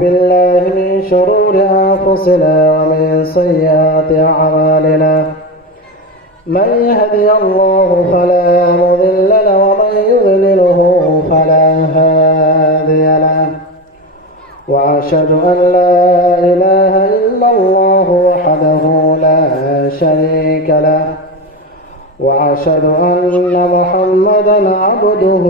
بالله من شرور أنفسنا ومن سيئات أعمالنا. من يهدي الله فلا مضل له ومن يضلله فلا هادي له. وأشهد أن لا إله إلا الله وحده لا شريك له. وأشهد أن محمدا عبده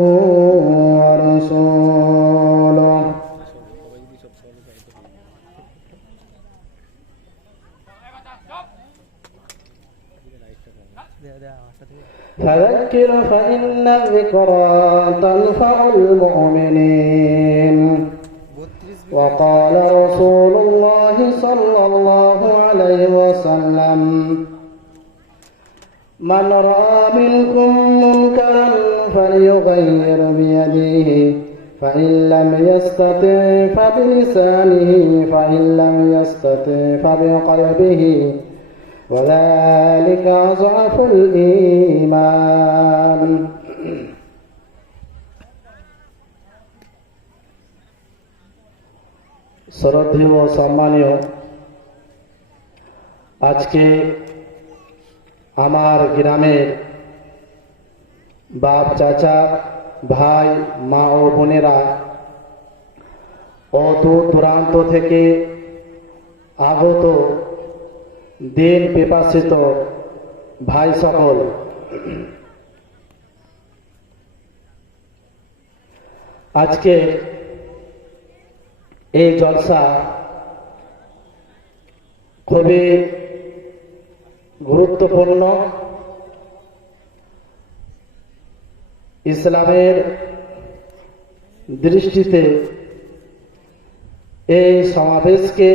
فذكر فإن الذكرى تنفع المؤمنين وقال رسول الله صلى الله عليه وسلم من رأى منكم منكرا فليغير بيده فإن لم يستطع فبلسانه فإن لم يستطع فبقلبه وذلك أضعف الإيمان শ্রদ্ধেয় ও সম্মানীয় আজকে আমার গ্রামের বাপ চাচা ভাই মা ও বোনেরা অত দূরান্ত থেকে আগত দিন পিপাসিত ভাই সকল। আজকে এই জলসা খুবই গুরুত্বপূর্ণ। ইসলামের দৃষ্টিতে এই সমাবেশকে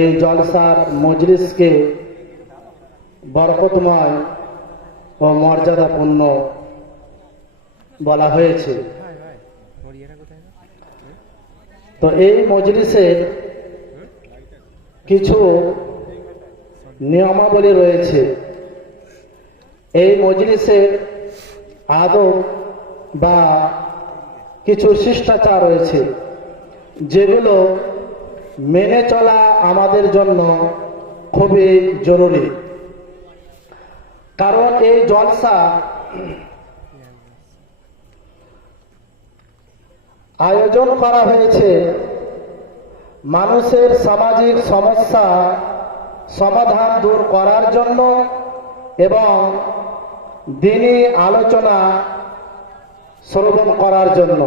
এই জলসার মজলিসকে বরকতময় ও মর্যাদাপূর্ণ বলা হয়েছে। তো এই মজলিসের কিছু নিয়মাবলী রয়েছে। এই মজলিসের আদব বা কিছু শিষ্টাচার রয়েছে, যেগুলো মেনে চলা আমাদের জন্য খুবই জরুরি। কারণ এই জলসা আয়োজন করা হয়েছে মানুষের সামাজিক সমস্যা সমাধান দূর করার জন্য এবং দিনই আলোচনা শ্রবণ করার জন্য।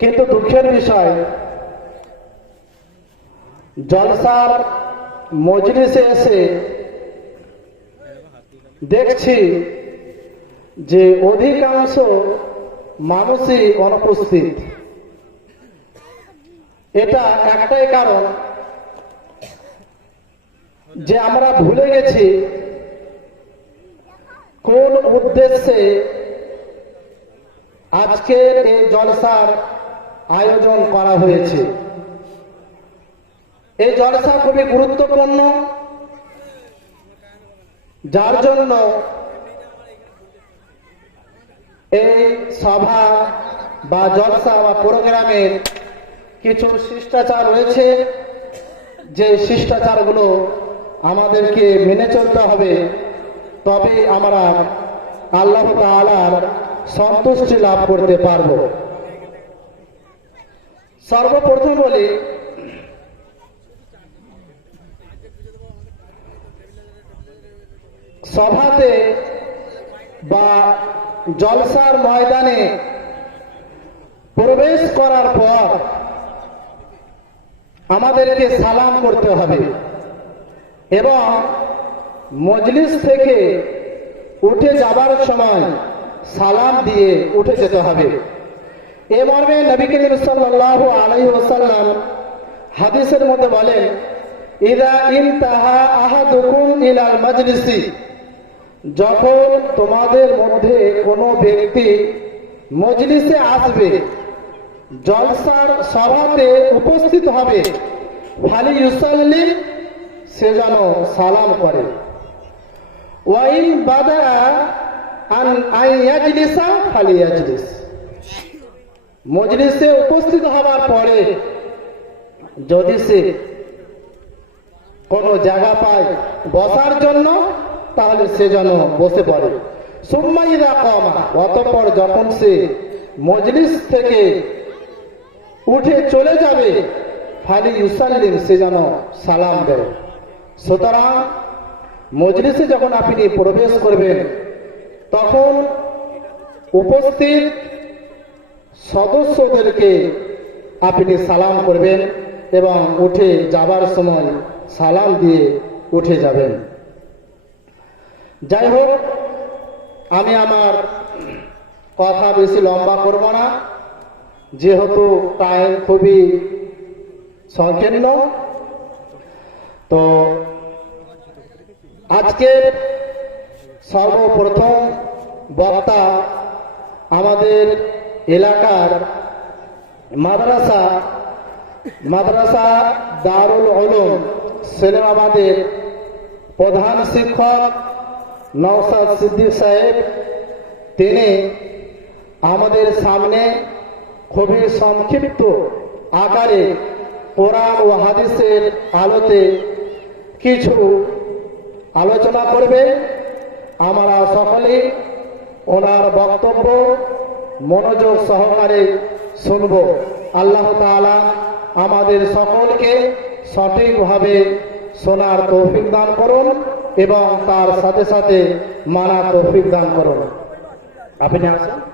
কিন্তু দুঃখের বিষয় জলসার মজলিসে এসে দেখছি যে অধিকাংশ মানুষই অনুপস্থিত। এটা একটাই কারণ যে আমরা ভুলে গেছি কোন উদ্দেশ্যে আজকের এই জলসার আয়োজন করা হয়েছে। এই জলসা খুবই গুরুত্বপূর্ণ। যার জন্য এই সভা বা জলসা বা প্রোগ্রামের কিছু শিষ্টাচার রয়েছে। যে শিষ্টাচারগুলো আমাদেরকে মেনে চলতে হবে তবে আমরা আল্লাহ তাআলার সন্তুষ্টি লাভ করতে পারব। সর্বপ্রথম বলি সভাতে বা জলসার ময়দানে প্রবেশ করার পর আমাদেরকে সালাম করতে হবে এবং মজলিস থেকে উঠে যাবার সময় সালাম দিয়ে উঠে যেতে হবে। এ মর্মে নবী করিম সাল্লাল্লাহু আলাইহি ওয়াসাল্লাম হাদিসের মধ্যে বলেন, ইদা ইনতাহা আহাদুকুম ইলাল মাজলিসি। যখন তোমাদের মধ্যে কোনো ব্যক্তি মজলিসে আসবে, জলসার সভাতে উপস্থিত হবে, ফালি ইউসাল্লি, সে যেন সালাম করে। ওয়াইন বাদা আন আইয়াজলিসা ফালি ইয়াজলিস। মজলিসে উপস্থিত হওয়ার পরে যদি সে কোনো জায়গা পায় বসার জন্য তাহলে সে যেন বসে পড়ে। সুম্মাইদা কমা, অতঃপর যখন সে মজলিস থেকে উঠে চলে যাবে, ফালি ইউসাল্লিম সে যেন সালাম দেয়। সুতরাং মজলিসে যখন আপনি প্রবেশ করবেন, তখন উপস্থিত সদস্যদেরকে আপনি সালাম করবেন এবং উঠে যাবার সময় সালাম দিয়ে উঠে যাবেন। যাই হোক, আমি আমার কথা বেশি লম্বা করব না। যেহেতু টাইম খুবই সংকীর্ণ, তো আজকে সর্বপ্রথম বক্তা আমাদের এলাকার মাদ্রাসা মাদ্রাসা দারুল উলুম, সিনেমাবাদের প্রধান শিক্ষক নওসাদ সিদ্দিক সাহেব, তিনি আমাদের সামনে খুবই সংক্ষিপ্ত আকারে কোরআন ও হাদিসের আলোতে কিছু আলোচনা করবে। আমরা সকলেই ওনার বক্তব্য মনোযোগ সহকারে শুনব। আল্লাহ তাআলা আমাদের সকলকে সঠিকভাবে শোনার তৌফিক দান করুন। এবং তার সাথে সাথে মানা তৌফিক দান করুন। আপনি আসেন?